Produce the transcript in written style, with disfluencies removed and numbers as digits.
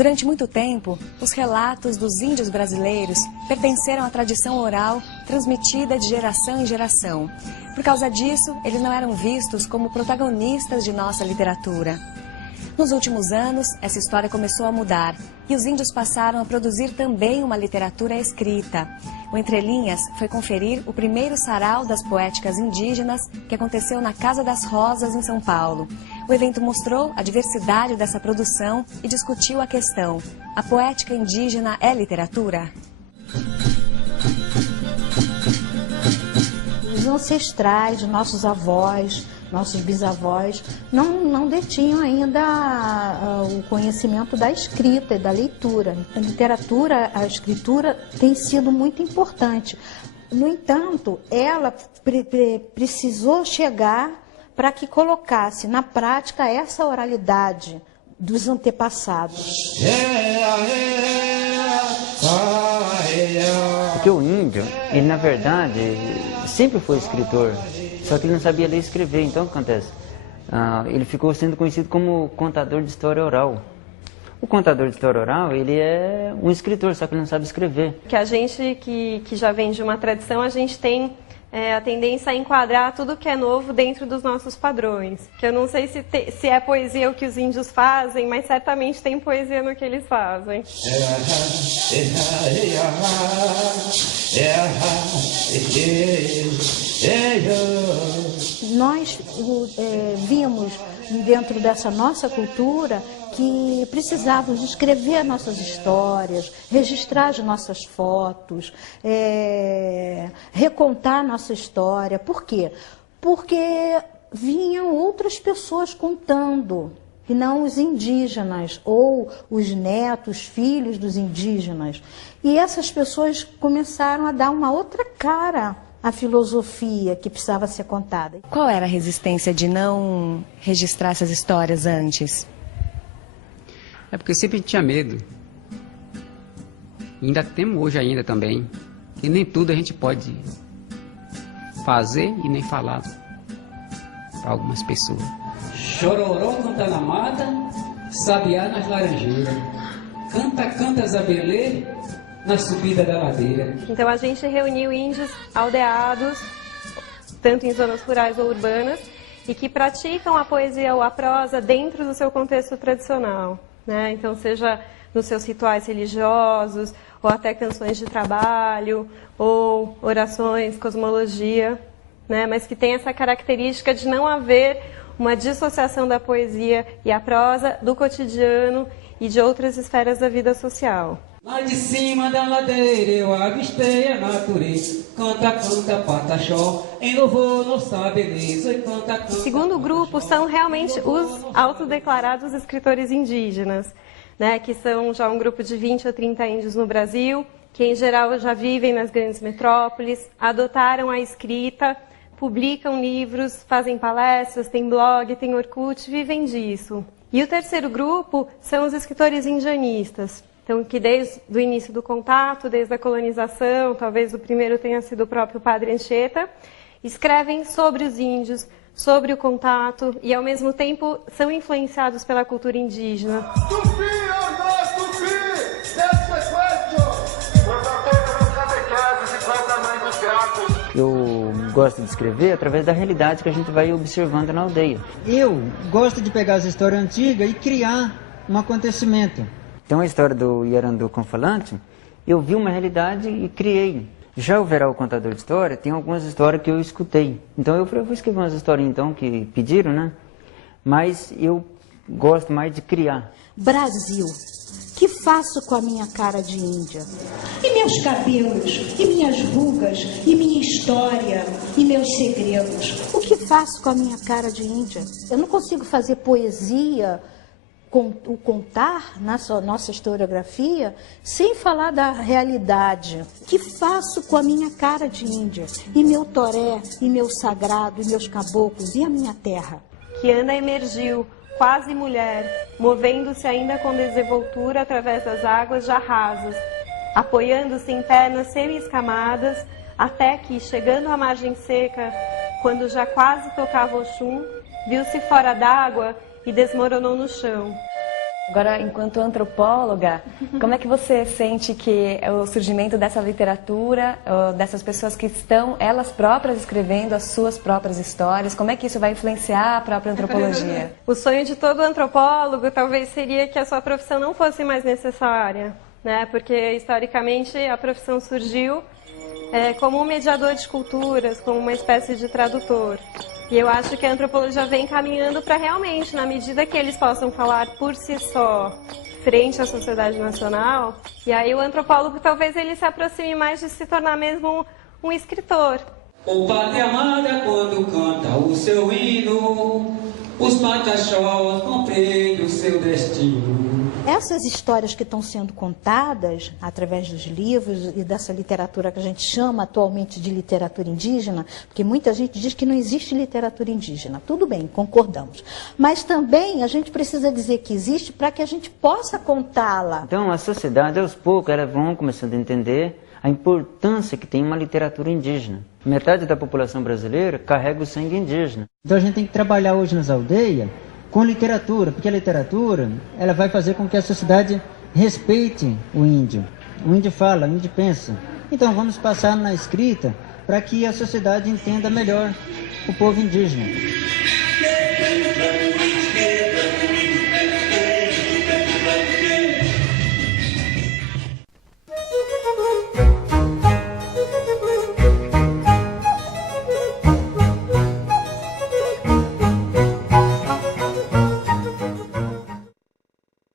Durante muito tempo, os relatos dos índios brasileiros pertenceram à tradição oral transmitida de geração em geração. Por causa disso, eles não eram vistos como protagonistas de nossa literatura. Nos últimos anos, essa história começou a mudar e os índios passaram a produzir também uma literatura escrita. O Entre Linhas foi conferir o primeiro sarau das poéticas indígenas que aconteceu na Casa das Rosas, em São Paulo. O evento mostrou a diversidade dessa produção e discutiu a questão: a poética indígena é literatura? Os ancestrais, nossos avós, nossos bisavós, não detinham ainda o conhecimento da escrita e da leitura. A literatura, a escritura tem sido muito importante. No entanto, ela precisou chegar para que colocasse na prática essa oralidade dos antepassados. Porque o índio, ele na verdade sempre foi escritor, só que ele não sabia ler e escrever. Então o que acontece? Ele ficou sendo conhecido como contador de história oral. O contador de história oral, ele é um escritor, só que ele não sabe escrever. Que a gente que já vem de uma tradição, a gente tem a tendência a enquadrar tudo que é novo dentro dos nossos padrões. Que eu não sei se é poesia o que os índios fazem, mas certamente tem poesia no que eles fazem. Nós vimos dentro dessa nossa cultura que precisávamos escrever nossas histórias, registrar as nossas fotos, recontar nossa história. Por quê? Porque vinham outras pessoas contando, e não os indígenas, ou os netos, filhos dos indígenas. E essas pessoas começaram a dar uma outra cara à filosofia que precisava ser contada. Qual era a resistência de não registrar essas histórias antes? É porque eu sempre tinha medo. E ainda temos hoje ainda também. E nem tudo a gente pode fazer e nem falar para algumas pessoas. Chororó canta na mata, sabiá nas laranjeiras. Canta, canta zabelê na subida da ladeira. Então a gente reuniu índios aldeados, tanto em zonas rurais ou urbanas, e que praticam a poesia ou a prosa dentro do seu contexto tradicional. Né? Então, seja nos seus rituais religiosos, ou até canções de trabalho, ou orações, cosmologia, né? Mas que tem essa característica de não haver uma dissociação da poesia e a prosa do cotidiano e de outras esferas da vida social. Lá de cima da ladeira eu avistei a natureza. Canta, canta, pataxó, em louvor nossa beleza. Canta, canta. O segundo grupo são realmente os autodeclarados escritores indígenas, né, que são já um grupo de 20 a 30 índios no Brasil, que em geral já vivem nas grandes metrópoles, adotaram a escrita, publicam livros, fazem palestras, têm blog, têm Orkut, vivem disso. E o terceiro grupo são os escritores indianistas. Então, que desde o início do contato, desde a colonização, talvez o primeiro tenha sido o próprio Padre Anchieta, escrevem sobre os índios, sobre o contato e, ao mesmo tempo, são influenciados pela cultura indígena. Eu gosto de escrever através da realidade que a gente vai observando na aldeia. Eu gosto de pegar as histórias antigas e criar um acontecimento. Então a história do Yarandu Confalante, eu vi uma realidade e criei. Já o Veral Contador de História, tem algumas histórias que eu escutei. Então eu falei, vou escrever umas histórias então que pediram, né? Mas eu gosto mais de criar. Brasil, que faço com a minha cara de índia? E meus cabelos, e minhas rugas, e minha história, e meus segredos? O que faço com a minha cara de índia? Eu não consigo fazer poesia, o contar na nossa historiografia, sem falar da realidade. O que faço com a minha cara de índia? E meu toré, e meu sagrado, e meus caboclos, e a minha terra? Kiana emergiu, quase mulher, movendo-se ainda com desenvoltura através das águas já rasas, apoiando-se em pernas semi-escamadas, até que, chegando à margem seca, quando já quase tocava Oxum, viu-se fora d'água e desmoronou no chão. Agora, enquanto antropóloga, como é que você sente que o surgimento dessa literatura, dessas pessoas que estão elas próprias escrevendo as suas próprias histórias, como é que isso vai influenciar a própria antropologia? O sonho de todo antropólogo talvez seria que a sua profissão não fosse mais necessária, né? Porque historicamente a profissão surgiu como um mediador de culturas, como uma espécie de tradutor. E eu acho que a antropologia vem caminhando para realmente, na medida que eles possam falar por si só, frente à sociedade nacional, e aí o antropólogo talvez ele se aproxime mais de se tornar mesmo um escritor. O pátria amada quando canta o seu hino, os pataxós compreendem o seu destino. Essas histórias que estão sendo contadas através dos livros e dessa literatura que a gente chama atualmente de literatura indígena, porque muita gente diz que não existe literatura indígena. Tudo bem, concordamos. Mas também a gente precisa dizer que existe para que a gente possa contá-la. Então a sociedade, aos poucos, elas vão começando a entender a importância que tem uma literatura indígena. Metade da população brasileira carrega o sangue indígena. Então a gente tem que trabalhar hoje nas aldeias com literatura, porque a literatura ela vai fazer com que a sociedade respeite o índio. O índio fala, o índio pensa. Então vamos passar na escrita para que a sociedade entenda melhor o povo indígena.